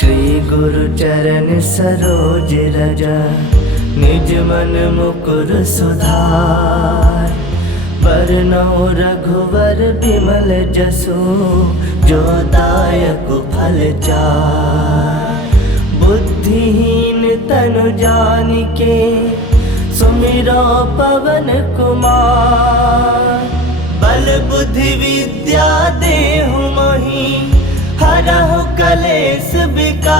श्री गुरु चरण सरोज रज, निज मन मुकुर सुधार। बरनौ रघुवर बिमल जसु, जो दायक फल चार। बुद्धिहीन तनु जानिके, सुमिरो पवन कुमार। बल बुद्धि विद्या देहु मोहि, हरहु कलेश विकार।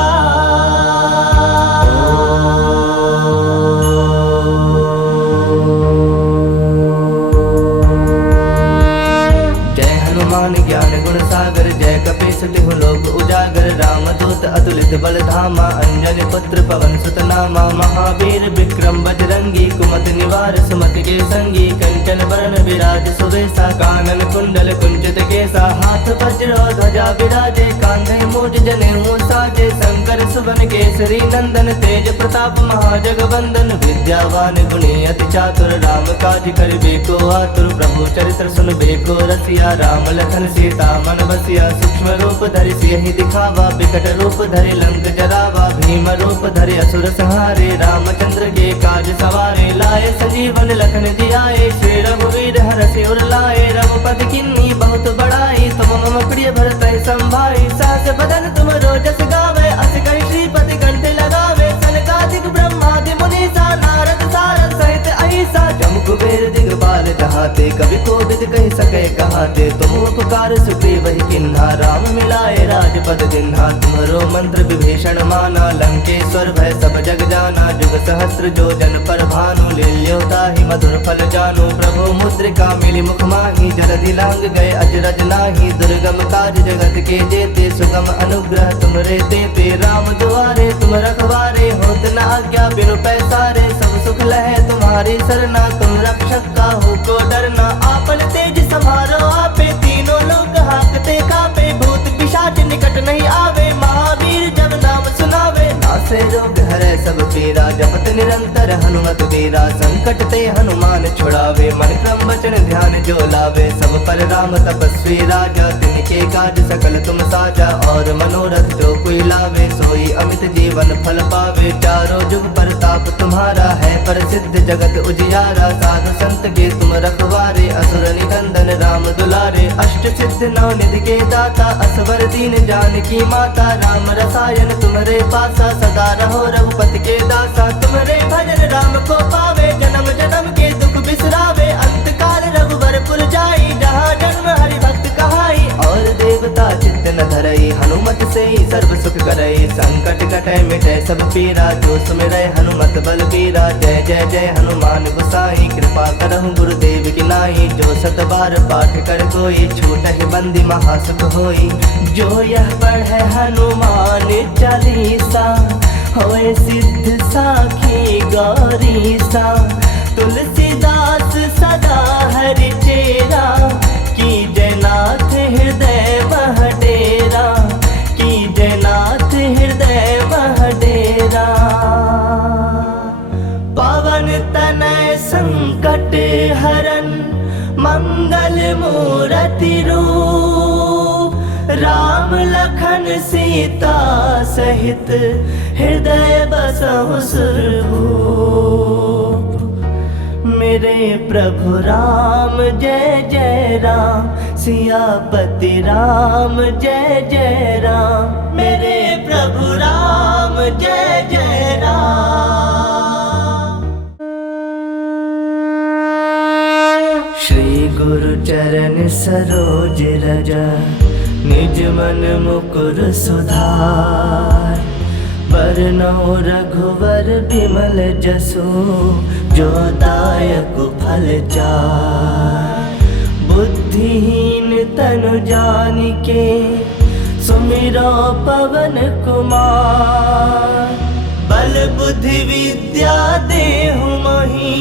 जय हनुमान ज्ञान गुण सागर, जय कपीस तिहु लोक उजागर। रामदूत अतुलित बल धामा, अंजनी पुत्र पवन सुत नामा। महावीर विक्रम बजरंगी, कुमति निवार सुमति के संगी। कंचन बरन विराज सुबेसा, कानन कुंडल कुंचित केसा। हाथ वज्र ध्वजा विराजे, कांधे मूज जनेऊ साजे। शंकर सुवन केसरी नंदन, तेज प्रताप महाजगवंदन। विद्यावान गुणी अति चातुर, राम काज करिबे को आतुर। प्रभु चरित्र सुनबे को रसिया, राम लखन सीता मन बसिया। सूक्ष्म रूप धरि सियहि दिखावा, विकट रूप धरि लंक जरावा। भीम रूप धरि असुर संहारे, रामचंद्र के काज सवारे। लाए संजीवन लखन जियाए, श्री रघुवीर हरषि उर लाए। रघुपति किन्नी बहुत बड़ाई, तुम मम प्रिय भरत संभाई। सहस बदन तुम रोजस गावे, अस कहि श्रीपति कंठ लगावे। सनकादिक ब्रह्मादि मुनीसा, नारद सारद सहित अहिसा। जम कुबेर दिगपाल कहाते, कवि कोविद कहि सके कहाते। तुम उपकार सुग्रीव ही किन्हा, राम मिलाए राजपद दिन्हा। तुम्हरो मंत्र विभीषण माना, लंकेश्वर भय सब जग जाना। जुग सहस्त्र जो जन पर भानु, लील्योता ही मधुर फल जानु। प्रभु मुद्रिका मिली मुख माही, जलधि लांग गए अजरज नाही। दुर्गम काज जगत के जेते, सुगम अनुग्रह तुमरे तेते। राम दुआरे तुम रखवारे, होत न आज्ञा बिनु पैसारे। सब सुख लहे तुम्हारी सरना, तुम रक्षक काहू को डरना। आपन तेज समारो आपे, तीनों लोग हाकते कापे। भूत पिशाच निकट नहीं आवे, महावीर जब नाम सुनावे। नासे रोग हरै सब पीरा, जपत निरंतर हनुमत वीरा। संकट ते हनुमान छुड़ावे, मन क्रम वचन ध्यान जो लावे। सब पर राम तपस्वी राजा, तिनके काज सकल तुम साजा। और मनोरथ जो कोई लावे, सोई अमित जीवन फल पावे। चारों जुग परताप तुम्हारा है, प्रसिद्ध जगत उजियारा। साधु संत के तुम रखवारे, असुर निकंदन राम दुलारे। अष्ट सिद्ध नौ निधि के दाता, असवर दीन जानकी माता। राम रसायन तुम्हारे पासा, सदा रहो रघुपति के दासा। तुम्हारे भजन राम को पावे, जन्म जन्म के दुख बिसरावे। अंत काल रघुबर पुर जाई, जहाँ जन्म हरि भक्त कहाई। और देवता चित्त न धरई, हनुमत से ही सर्व सुख करई। संकट कटै मिटै सब पीरा, जो सुमिरै हनुमत बल बीरा। जय जय जय हनुमान गोसाई, कृपा करहु गुरुदेव की नाई। जो सत बार पाठ कर कोई, छूटहि बंदी महासुख होई। जो यह पढ़ै हनुमान चालीसा, होए सिद्ध साखी गौरीसा। तुलसीदास सदा हरि चेरा, कीजय नाथ हृदय मह डेरा। कीजय नाथ हृदय मह डेरा। पवन तनय संकट हरन, मंगल मूरति रूप। राम लखन सीता सहित, हृदय बसहु सुरभूप। मेरे प्रभु राम जय जय राम, सियापति राम जय जय राम। मेरे प्रभु राम जय जय राम। श्री गुरु चरण सरोज रज, निज मन मुकुर सुधार। बरनौ रघुवर बिमल जसु, जो दायक फल चार। बुद्धिहीन तनु जानिके, सुमिरो पवन कुमार। बल बुद्धि विद्या देहु मोहि,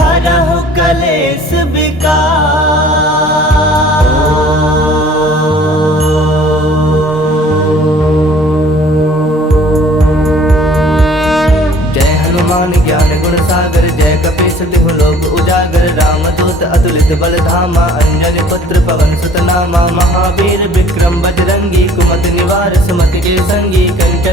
हरहु कलेश विकार। ज्ञान गुण सागर, जय कपीस तिहु लोक उजागर। रामदूत अतुलित बल धामा, अंजनी पुत्र पवन सुत नामा। महावीर विक्रम बजरंगी, कुमति निवार सुमति के संगी। कंचन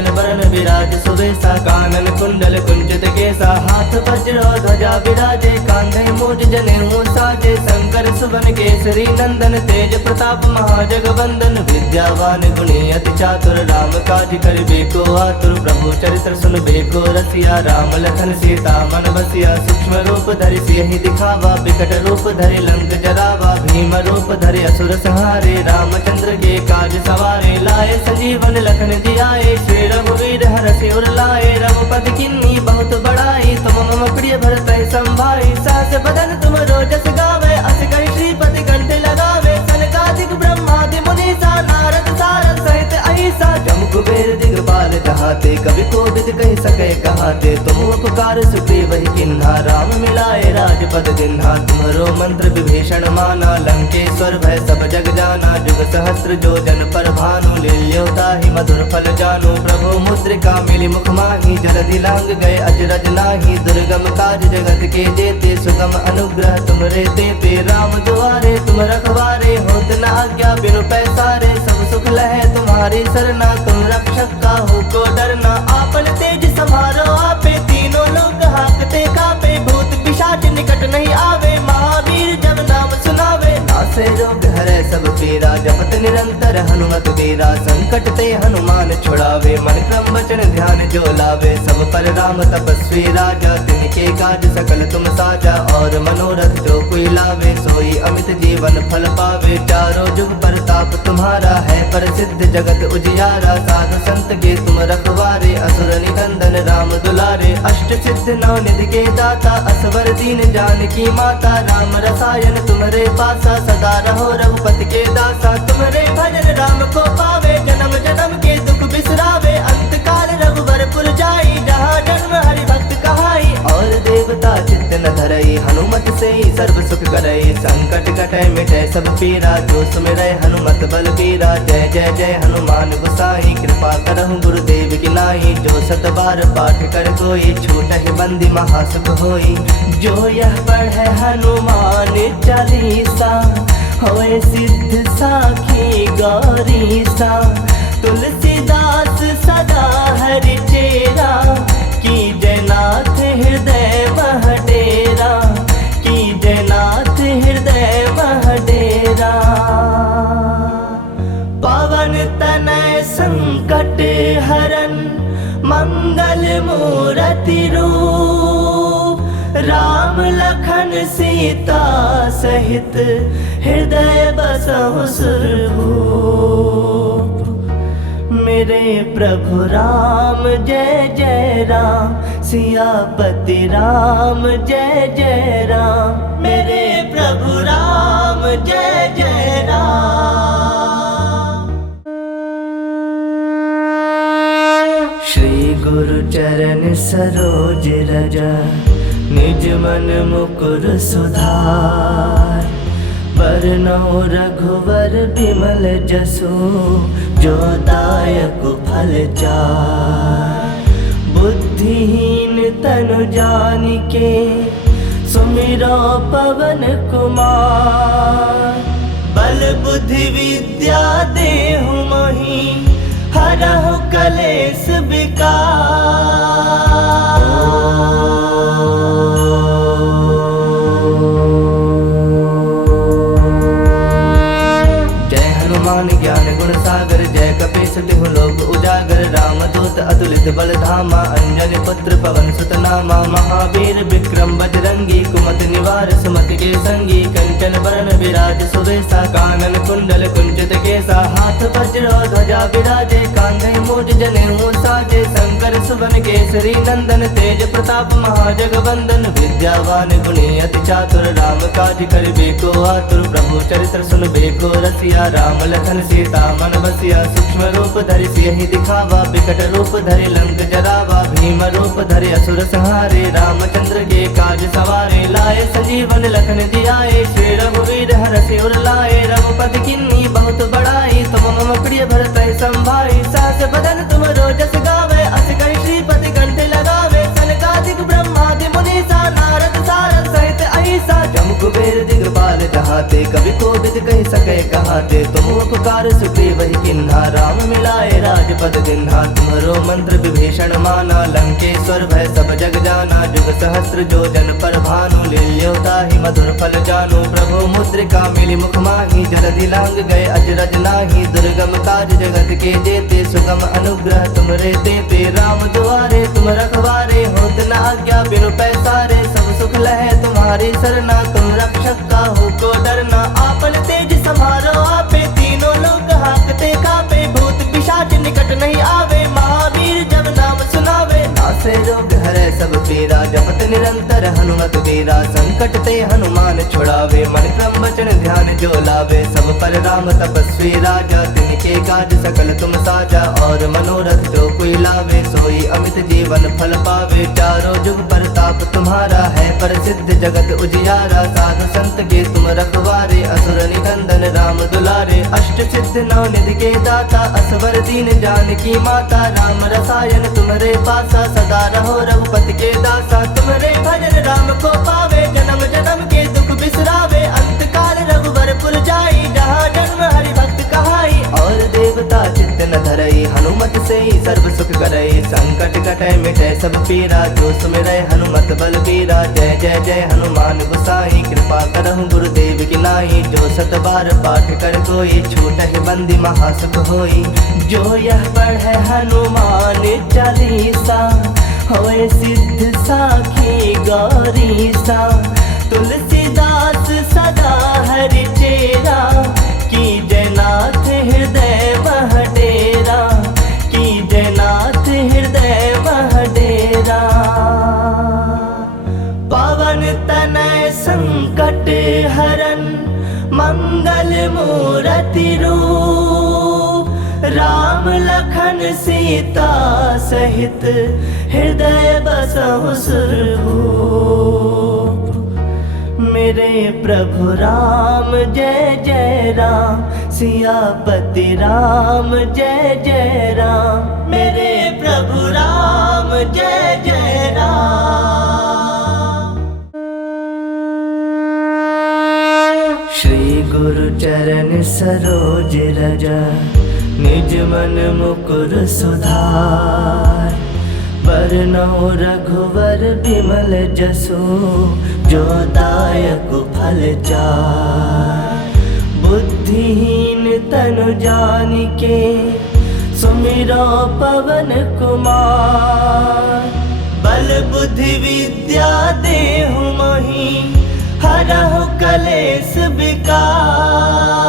विराज सुवेशा कानन कुंडल कुंचित केसा हाथ वज्र ध्वजा विराजे कांधे मूज जनेऊ साजे शंकर सुवन केसरी नंदन तेज प्रताप महाजगवंदन विद्यावान गुणी अति चातुर राम काज करिबे को आतुर प्रभु चरित्र सुनबे को रसिया राम लखन सीता मन बसिया सूक्ष्म रूप धरि सियहि दिखावा बिकट रूप धरि लंक जरावा भीम रूप धरि असुर संहारे रामचंद्र के काज सवारे लाए संजीवन लखन जियाए श्री रघुवीर हरषि उर लाए रघुपति किन्नी बहुत बड़ाई तुम मम प्रिय भरत संभाई सास बदन तुम रोजस गावे अस कहि श्रीपति कंठ लगावे सनकादिक ब्रह्मादि मुनीसा नारद सारद सहित अहिसा जम कुबेर दिगपाल जहाते कवि कोविद कहि सके कहाते तुम उपकार सुग्रीव ही किन्हा राम मिलाए राजपद दिन्हा तुम्हरो मंत्र विभीषण माना लंकेश्वर भय सब जग जाना जुग सहस्त्र जो जन पर भानु लील्योता ही मधुर फल जानु प्रभु मुद्रिका मिली मुख माही जलधि लांग गए अजरज नाही दुर्गम काज जगत के जेते सुगम अनुग्रह तुमरे तेते राम दुआरे तुम रखवारे होत न आज्ञा बिनु पैसारे सब सुख लहे तुम्हारी सरना तुम रक्षक काहू को डरना आपन तेज समारो आपे तीनों लोग हाकते कापे भूत पिशाच निकट नहीं आवे महावीर जब नाम सुनावे नासे रोग हरे सब पीरा जपत निरंतर हनुमत वीरा संकट ते हनुमान छुड़ावे मन क्रम वचन ध्यान जो लावे सब पर राम तपस्वी राजा तिनके काज सकल तुम साजा और मनोरथ जो कोई लावे सोई अमित जीवन फल पावे चारों जुग प्रताप तुम्हारा है प्रसिद्ध जगत उजियारा साधु संत के तुम रखवारे असुर निकंदन राम दुलारे अष्ट सिद्ध नौ निधि के दाता असवर दीन जानकी माता राम रसायन तुम्हारे पासा सदा रहो रघुपति के दासा तुम्हारे भजन राम को पावे जन्म जन्म के दुख बिसरावे अंत काल रघुवर पुर जाई जहाँ जन्म हरि भक्त कहाई और देवता चित्त न धरई हनुमत से ही सर्व सुख करई संकट कटे मिटे सब पीरा जो सुमिरै हनुमत बल पीरा जय जय जय हनुमान गोसाई कृपा करहु गुरुदेव की नाई जो सत बार पाठ कर कोई छूटहि बंदी महासुख होई जो यह पढ़े हनुमान चालीसा होए सिद्ध साखी गौरीसा तुलसीदास सदा हरि चेरा की जयनाथ हृदय मह डेरा की जयनाथ हृदय मह डेरा पवन तनय संकट हरन मंगल मूर्ति रूप राम लखन सीता सहित हृदय बसहु सुरभूप मेरे प्रभु राम जय जय राम सियापति राम जय जय राम मेरे प्रभु राम जय जय राम। श्री गुरु चरण सरोज रज निज मन मुकुर सुधार बरनौ रघुवर बिमल जसु जो दायक फल चार बुद्धिहीन तनु जानिके सुमिरो पवन कुमार बल बुद्धि विद्या देहु मोहि हरहु कलेश विकार। ज्ञान गुण सागर जय कपीस तिहु लोक उजागर रामदूत अतुलित बल धामा अंजनी पुत्र पवन सुत नामा महावीर विक्रम बजरंगी कुमति निवार सुमति के संगी कंचन बरन विराज सुवेशा कानन कुंडल कुंचित केसा हाथ वज्र ध्वजा विराजे कांधे मूज जनेऊ साजे शंकर सुवन केसरी नंदन तेज प्रताप महाजगवंदन विद्यावान गुणी अति चातुर राम काज करिबे को आतुर प्रभु चरित्र सुनबे को रसिया राम लखन सीता मन बसिया सूक्ष्म रूप धरि सियहि दिखावा बिकट रूप धरि लंक जरावा भीम रूप धरि असुर संहारे रामचंद्र के काज सवारे लाए संजीवन लखन जियाए श्री रघुवीर हरषि उर लाए रघुपति किन्नी बहुत बड़ाई तुम मम प्रिय भरत संभाई सास बदन तुम रोजस गावे अस कहि श्रीपति कंठ लगावे सनकादिक ब्रह्मादि मुनीसा नारद सारद सहित अहिसा जम कुबेर दिगपाल जहाते कवि कोविद कहि सके कहा गाते तुम उपकार सुग्रीव ही किन्हा राम मिलाए राजपद दिन्हा तुम्हारो मंत्र विभीषण माना लंकेश्वर भय सब जग जाना जुग सहस्त्र जो जन पर भानु लील्योता ही मधुर फल जानो प्रभु मुद्रिका मिली मुख माही जलधि लांग गए अजरज नाही दुर्गम काज जगत के जेते सुगम अनुग्रह तुम रे देते राम दुआरे तुम रखवारे होत न आज्ञा बिनु पैसारे सब सुख लहे तुम्हारी सरना तुम रक्षक का हो को डरना आपन तेज समारो आपे तीनों लोग हाकते कापे भूत पिशाच निकट नहीं आवे महावीर जब नाम सुनावे नासे रोग हरे सब पीरा जपत निरंतर हनुमत वीरा संकट ते हनुमान छुड़ावे मन क्रम वचन ध्यान जो लावे सब पर राम तपस्वी राजा तिनके काज सकल तुम साजा और मनोरथ जो कोई लावे सोई अमित जीवन फल पावे चारों जुग प्रताप तुम्हारा है प्रसिद्ध जगत उजियारा साधु संत के तुम रखवारे असुर निकंदन राम दुलारे अष्ट सिद्ध नौ निधि के दाता असवर दीन जानकी माता राम रसायन तुम्हारे पासा सदा रहो रघुपति के दासा तुम्हारे भजन राम को पावे जन्म जन्म के दुख बिसरावे अंत काल रघुवर पुर जाई जहाँ जन्म हरि भक्त कहाई और देवता चित्त न धरई हनुमत से ही सर्व सुख करई संकट कटै मिटै सब पीरा जो सुमिरै हनुमत बल बीरा जय जय जय हनुमान गोसाई कृपा करहु गुरुदेव की नाई जो सत बार पाठ कर कोई छूटहि बंदी महासुख होई जो यह पढ़े हनुमान चालीसा होए सिद्ध साखी गौरीसा तुलसीदास सदा हरि चेरा की जयनाथ हृदय मह डेरा की जयनाथ हृदय मह डेरा पवन तनय संकट हरन मंगल मूरति रूप राम लखन सीता सहित हृदय बसहु सुरभूप मेरे प्रभु राम जय जय राम सियापति राम जय जय राम मेरे प्रभु राम जय जय राम। श्री गुरु चरण सरोज रज निज मन मुकुर सुधार बरनौ रघुवर बिमल जसु जो दायक फल चार बुद्धिहीन तनु जानिके सुमिरो पवन कुमार बल बुद्धि विद्या देहु मोहि हरहु कलेश विकार।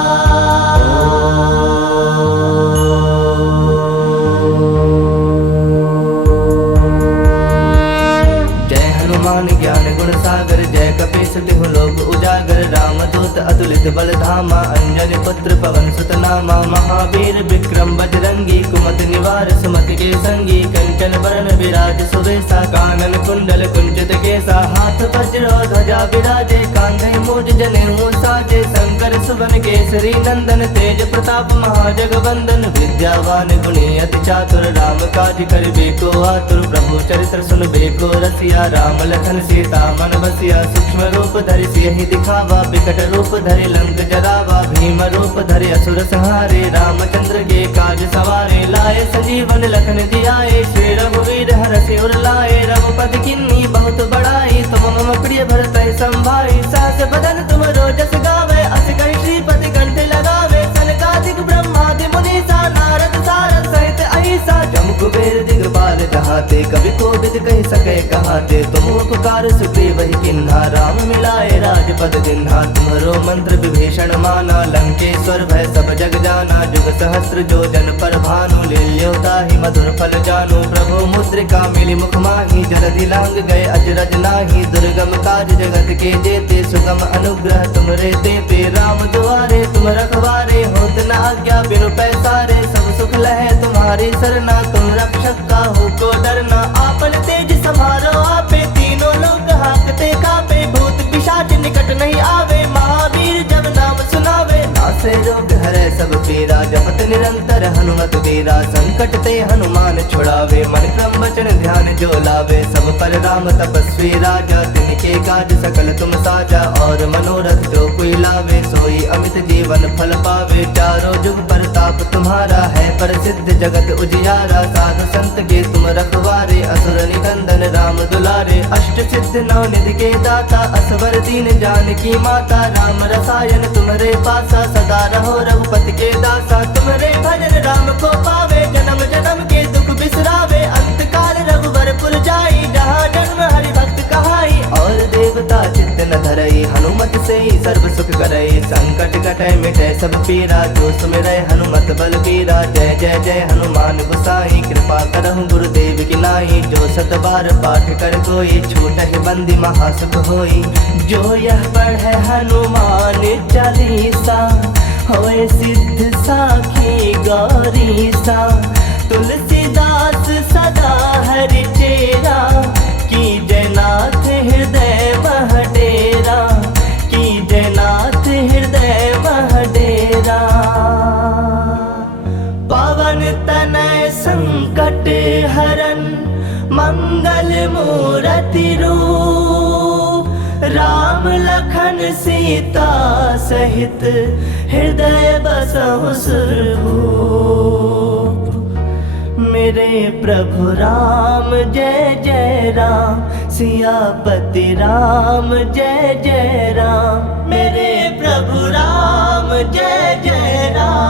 ज्ञान गुण सागर जय कपीस तिहु लोक उजागर रामदूत अतुलित बल धामा अंजनी पुत्र पवन सुत नामा महावीर विक्रम बजरंगी कुमति निवार सुमति के संगी कंचन बरन विराज सुवेशा कानन कुंडल कुंचित केसा हाथ वज्र ध्वजा विराजे कांधे मूज जनेऊ साजे शंकर सुवन केसरी नंदन तेज प्रताप महाजगवंदन विद्यावान गुणी अति चातुर राम काज करिबे को आतुर प्रभु चरित्र सुनबे को रसिया राम लखन सीता मन बसिया सूक्ष्म रूप धरि सियहि दिखावा विकट रूप धरि लंक जरावा भीम रूप धरि असुर संहारे रामचंद्र के काज सवारे लाए संजीवन लखन जियाए श्री रघुवीर हरषि उर लाए रघुपति किन्नी बहुत बड़ाई तुम मम प्रिय भरत संभाई सहस बदन तुम रोजस गावे अस कहि श्रीपति कंठ लगावे सनकादिक ब्रह्मादि मुनीसा नारद सारद सहित अहिसा जम कुबेर दिगपाल जहाते कवि कोविद कहि सके कहाते तुम उपकार सुग्रीव ही किन्हा राम मिलाए राजपद दिन्हा तुम्हारो मंत्र विभीषण माना लंकेश्वर भय सब जग जाना जुग सहस्त्र जो जन पर भानु लील्योता ही मधुर फल जानो प्रभु मुद्रिका मिली मुख माही जलधि लांग गए अजरज नाही दुर्गम काज जगत के जेते सुगम अनुग्रह तुम रे देते राम दुआरे तुम रखवारे होत न आज्ञा बिनु पैसारे सब सुख लहे तुम्हारी सरना तुम रक्षक का हो को डरना आपन तेज समारो आपे तीनों लोग हाकते कापे भूत पिशाच निकट नहीं आवे महावीर जब नाम सुनावे नासे रोग हरे सब पीरा जपत निरंतर हनुमत वीरा संकट ते हनुमान छुड़ावे मन क्रम वचन ध्यान जो लावे सब पर राम तपस्वी राजा तिनके काज सकल तुम साजा और मनोरथ जो कोई लावे सोई अमित जीवन फल पावे चारों जुग परताप तुम्हारा है प्रसिद्ध जगत उजियारा साधु संत के तुम रखवारे असुर निकंदन राम दुलारे अष्ट सिद्ध नौ निधि के दाता असवर दीन जानकी माता राम रसायन तुम्हारे पासा सदा रहो रघुपति के दासा तुम्हारे भजन राम को पावे जन्म जन्म के दुख बिसरावे अंत काल रघुवर पुर जाई जहाँ जन्म हरि भक्त कहाई और देवता चित्त न धरई हनुमत से ही सर्व सुख करई संकट कटै मिटै सब पीरा जो सुमिरै हनुमत बल बीरा जय जय जय हनुमान गोसाई कृपा करहु गुरुदेव की नाई जो सत बार पाठ कर कोई छूटहि बंदी महासुख होई जो यह पढ़े हनुमान चालीसा होए सिद्ध साखी गौरीसा तुलसीदास सदा हरि चेरा की जयनाथ हृदय महडेरा की जयनाथ हृदय महडेरा पवन तनय संकट हरन मंगल मूरति रूप राम लखन सीता सहित हृदय बसहु सुरभूप मेरे प्रभु राम जय जय राम सियापति राम जय जय राम मेरे प्रभु राम जय जय राम।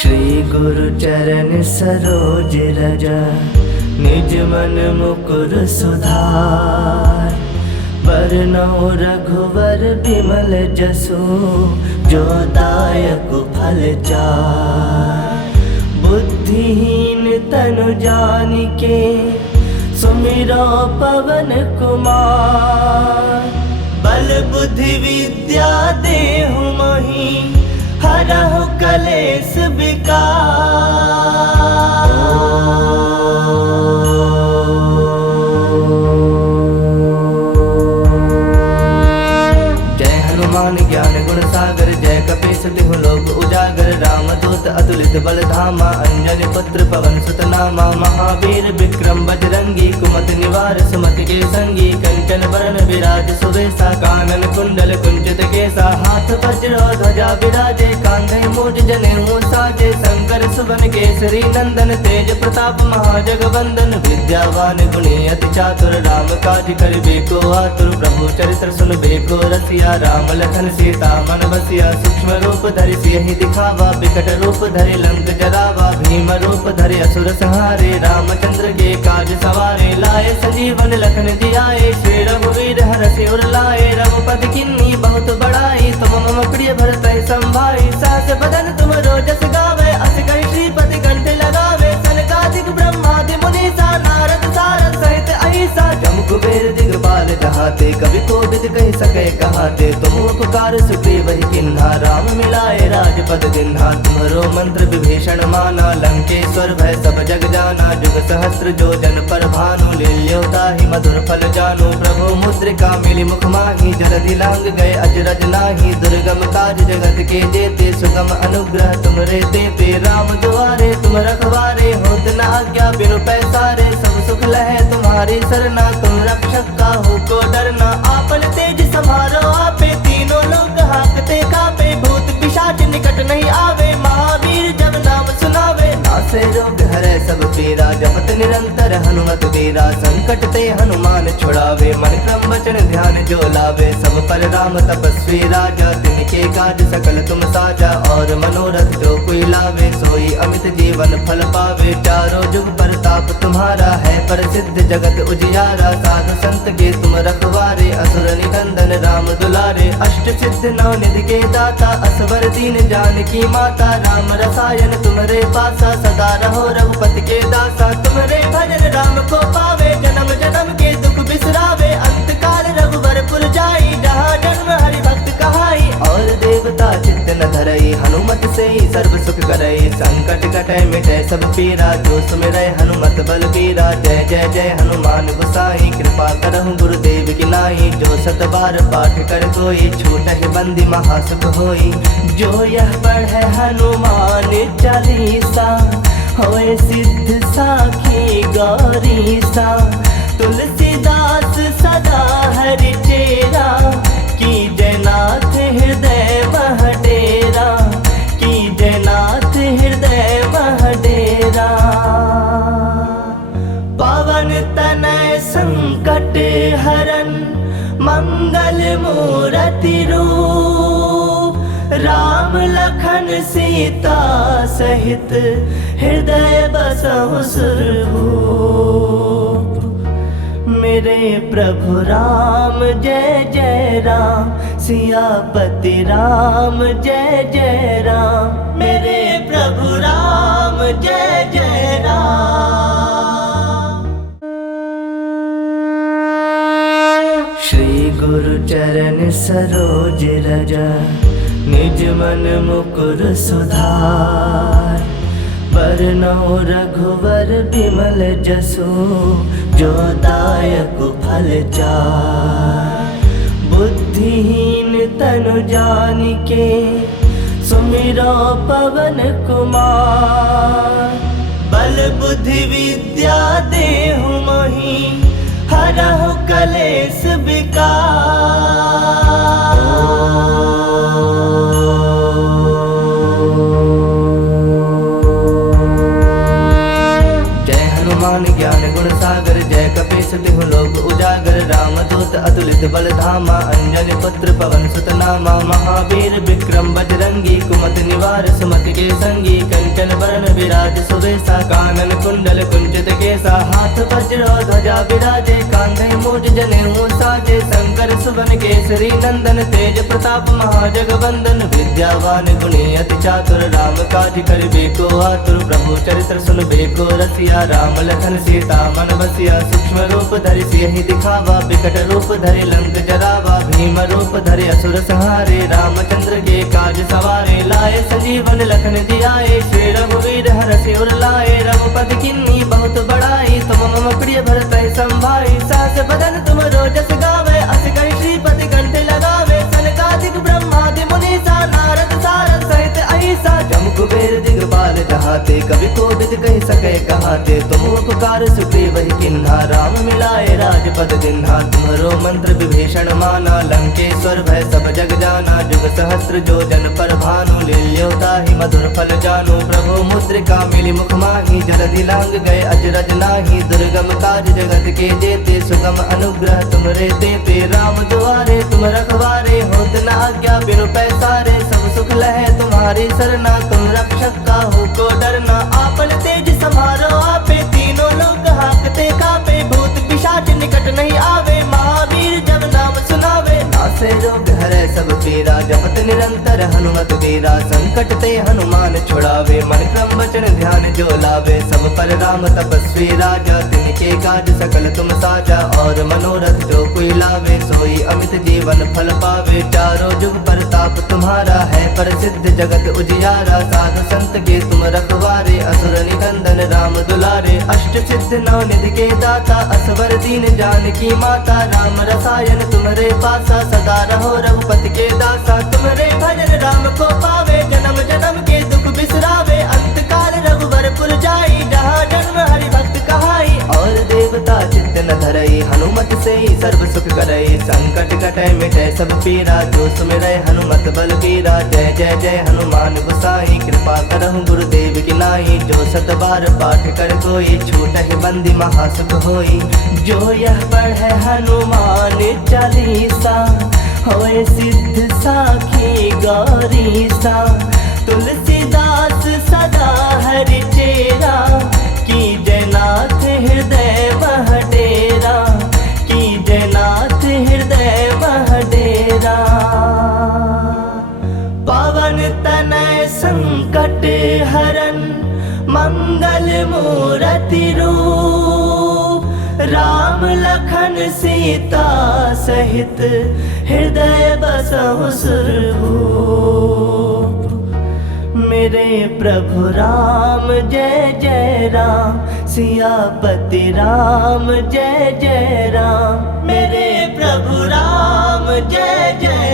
श्री गुरु चरण सरोज रज निज मन मुकुर सुधार बरनौ रघुवर बिमल जसु जो दायक फल चार बुद्धिहीन तनु जानिके सुमिरो पवन कुमार बल बुद्धि विद्या देहु मोहि हरहु कलेश विकार। ज्ञान गुण सागर जय कपीस तिहु लोक उजागर रामदूत अतुलित बल धामा अंजनी पुत्र पवन सुत नामा महावीर विक्रम बजरंगी कुमति निवार सुमति के संगी कंचन बरन विराज सुवेशा कानन कुंडल कुंचित केसा हाथ वज्र ध्वजा विराजे कांधे मूज जनेऊ साजे शंकर सुवन केसरी नंदन तेज प्रताप महाजगवंदन विद्यावान गुणी अति चातुर राम काज करिबे को आतुर प्रभु चरित्र सुनबे को रसिया राम लखन सीता मन बसिया सूक्ष्म रूप धरि सियहि दिखावा विकट रूप धरि लंक जरावा भीम रूप धरि असुर संहारे रामचंद्र के काज सवारे लाए संजीवन लखन जियाए श्री रघुवीर हरषि उर लाए रघुपति किन्नी बहुत बड़ाई तुम मम प्रिय भरत संभाई सहस बदन तुम रोजस गावे अस कहि श्रीपति कंठ लगावे सनकादिक ब्रह्मादि मुनीसा नारद सारद सहित अहिसा जम कुबेर दिगपाल जहाते कवि कोविद कहि सके कहाते तुम उपकार सुग्रीव ही किन्हा राम मिलाए राजपद दिन्हा तुम्हारो मंत्र विभीषण माना लंकेश्वर भय सब जग जाना जुग सहस्त्र जो जन पर भानु लील्योता ही मधुर फल जानु प्रभु मुद्रिका मिली मुख माही जलधि लांग गए अजरज नाही दुर्गम काज जगत के जेते सुगम अनुग्रह तुमरे देते राम दुआरे तुम रखवारे होत न आज्ञा बिनु पैसारे सब सुख लहे तुम्हारी सरना तुम रक्षक काहू को डरना आपन तेज समारो आपे तीनों लोग हाकते कापे भूत पिशाच निकट नहीं आवे महावीर जब नाम सुनावे नासे रोग हरे सब पीरा जपत निरंतर हनुमत वीरा संकट ते हनुमान छुड़ावे मन क्रम वचन ध्यान जो लावे सब पर राम तपस्वी राजा तिनके काज सकल तुम साजा और मनोरथ जो कोई लावे सोई अमित जीवन फल पावे चारों जुग परताप तुम्हारा है प्रसिद्ध जगत उजियारा साधु संत के तुम रखवारे असुर निकंदन राम दुलारे अष्ट सिद्ध नौ निधि के दाता असवर दीन जानकी माता राम रसायन तुम्हारे पासा सदा रहो रघुपति के दासा तुम्हारे भजन राम को पावे जन्म जन्म के दुख बिसरावे अंत काल रघुवर पुर जाई जहाँ जन्म हरि भक्त कहाई और देवता चित्त न धरे धरई हनुमत से ही सर्व सुख करई। संकट कटे मिटे सब पीरा जो सुमिरै हनुमत बल बीरा। जय जय जय हनुमान गोसाई कृपा करहु गुरुदेव की नाई। जो सत बार पाठ कर कोई छूटहि बंदी महासुख होई। जो यह पढ़े हनुमान चालीसा होए सिद्ध साखी गौरीसा। तुलसीदास सदा हरि चेरा की जयनाथ हृदय मह डेरा। की जयनाथ हृदय मह डेरा। पवन तनय संकट हरन मंगल मूरति रूप। राम लखन सीता सहित हृदय बसहु सुरभूप। मेरे प्रभु राम जय जय राम। सियापति राम जय जय राम। मेरे प्रभु राम जय जय राम। श्री गुरु चरण सरोज रज निज मन मुकुर सुधार। बरनौ रघुवर बिमल जसु जो दायक फल चार। बुद्धिहीन तनु जानिके सुमिरो पवन कुमार। बल बुद्धि विद्या देहु मोहि हरहु कलेश विकार। ज्ञान गुण सागर जय कपीस तिहु लोक उजागर। राम दूत अतुलित बल धामा अंजनी पुत्र पवन सुत नामा। महावीर विक्रम बजरंगी कुमति निवार सुमति के संगी। कंचन बरन विराज सुबेसा कानन कुंडल कुंचित केसा। हाथ वज्र ध्वजा विराजे कांधे मूज जनेऊ साजे। शंकर सुवन केसरी नंदन तेज प्रताप महाजगवंदन। विद्यावान गुणी अति चातुर राम काज करिबे को आतुर। प्रभु चरित्र सुनबे को रसिया राम लखन सीता मन बसिया। सूक्ष्म रूप धरि सियहि दिखावा विकट रूप धरि लंक जरावा। भीम रूप धरि असुर संहारे रामचंद्र के काज सवारे। लाए संजीवन लखन जियाए श्री रघुवीर हरषि उर लाए। रघुपति किन्नी बहुत बड़ाई तुम मम प्रिय भरत संभाई। सहस बदन तुम रोजस गावे अस कहि श्रीपति कंठ लगावे। सनकादिक ब्रह्मादि मुनीसा नारद सारद सहित अहिसा। जम कुबेर दिगपाल जहाते कवि कोविद कहि सके कहाते। तुम उपकार सुग्रीव ही किन्हा राम मिलाए राजपद दिन्हा। तुम्हरो मंत्र विभीषण माना लंकेश्वर भय सब जग जाना। जुग सहस्त्र जो जन पर भानु लील्योता ही मधुर फल जानु। प्रभु मुद्रिका मिली मुख माही जलधि लांग गए अजरज नाही। दुर्गम काज जगत के जेते सुगम अनुग्रह तुमरे देते। राम दुआरे तुम रखवारे होत न आज्ञा बिनु पैसारे। सब सुख लहे तुम्हारी सरना तुम रक्षक काहू को डरना। आपन तेज समारो आपे तीनों लोग हाकते कापे। भूत पिशाच निकट नहीं आवे महावीर जब नाम सुनावे। नासे रोग हरे सब पीरा जपत निरंतर हनुमत वीरा। संकट ते हनुमान छुड़ावे मन क्रम वचन ध्यान जो लावे। सब पर राम तपस्वी राजा तिनके काज सकल तुम साजा। और मनोरथ जो कोई लावे सोई अमित जीवन फल पावे। चारों जुग परताप तुम्हारा है प्रसिद्ध जगत उजियारा। साधु संत के तुम रखवारे असुर निकंदन राम दुलारे। अष्ट सिद्ध नौ निधि के दाता असवर दीन जानकी माता। राम रसायन तुम्हारे पासा सदा रहो रघुपति के दासा। तुम्हारे भजन राम को पावे जन्म जन्म के दुख बिसरावे। अंत काल रघुवर पुर जाई जहाँ जन्म हरि भक्त कहाई। और देवता चित्त न धरई हनुमत से ही सर्व सुख करई। संकट कटे मिटे सब पीरा जो सुमिरै हनुमत बल बीरा। जय जय जय हनुमान गोसाई कृपा करहु गुरुदेव की नाई। जो सत बार पाठ कर कोई छूटहि बंदी महासुख होई। जो यह पढ़े हनुमान चालीसा होए सिद्ध साखी गौरीसा। तुलसीदास सदा हरि चेरा की जयनाथ हृदय मह डेरा। की जयनाथ हृदय मह डेरा। पवन तनय संकट हरन मंगल मूरति रूप। राम लखन सीता सहित हृदय बसहु सुरभूप। मेरे प्रभु राम जय जय राम, सियापति राम जय जय राम, मेरे प्रभु राम जय जय